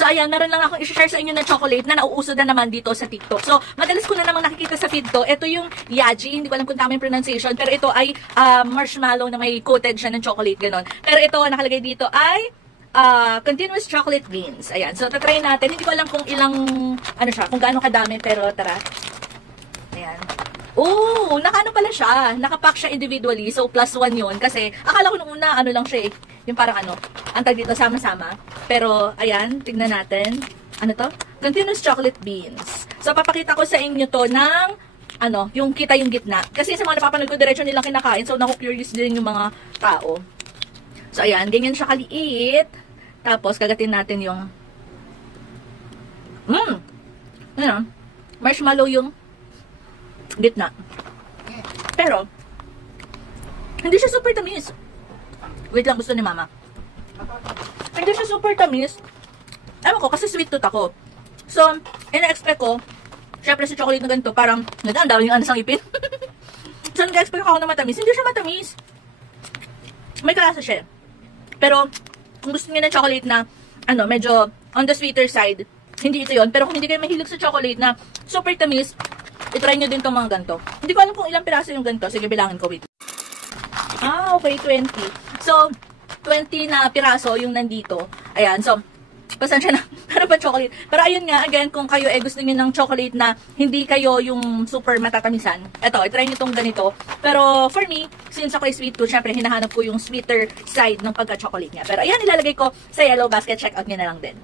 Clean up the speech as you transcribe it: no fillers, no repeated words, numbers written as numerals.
So, ayan, meron lang akong i-share sa inyo na chocolate na nauuso na naman dito sa TikTok. So, madalas ko na namang nakikita sa feed to. Ito yung Yaji, hindi ko alam kung tama yung pronunciation, pero ito ay marshmallow na may coated siya ng chocolate, ganon. Pero ito, nakalagay dito ay continuous chocolate beans. Ayan, so tatry natin. Hindi ko alam kung ilang, ano siya, kung gaano kadami, pero tara. Ayan. Oh, nakaano pala siya. Nakapack siya individually. So, +1 yun. Kasi, akala ko nung una, ano lang siya eh. Yung parang ano, ang tag dito, sama-sama. Pero, ayan, tignan natin. Ano to? Continuous chocolate beans. So, papakita ko sa inyo to ng, ano, yung kita yung gitna. Kasi sa mga napapanood ko, diretso nilang kinakain. So, naku-curious din yung mga tao. So, ayan, ganyan siya kaliit. Tapos, kagatin natin yung, ano, marshmallow yung gitna. Pero, hindi siya super tamis. Wait lang, gusto ni mama. Hindi siya super tamis. Ewan ko, kasi sweet tooth ako. So, ina-expect ko, syempre sa chocolate na ganito, parang, ang dami yung ano sa ngipin. So, nag-expect ako na matamis. Hindi siya matamis. May kalasa siya. Pero, kung gusto niyo ng chocolate na, ano, medyo on the sweeter side, hindi ito yon. Pero kung hindi kayo mahilig sa chocolate na super tamis, itry nyo din itong mga ganito. Hindi ko alam kung ilang piraso yung ganito. Sige, bilangin ko. Wait. Ah, okay. 20. So, 20 na piraso yung nandito. Ayan. So, pasensya na. Pero pa chocolate. Pero ayun nga, again, kung kayo gusto niyo ng chocolate na hindi kayo yung super matatamisan. Ito, itry nyo itong ganito. Pero for me, since ako ay sweet tooth, syempre hinahanap ko yung sweeter side ng pagka-chocolate niya. Pero ayan, ilalagay ko sa yellow basket. Check out nyo na lang din.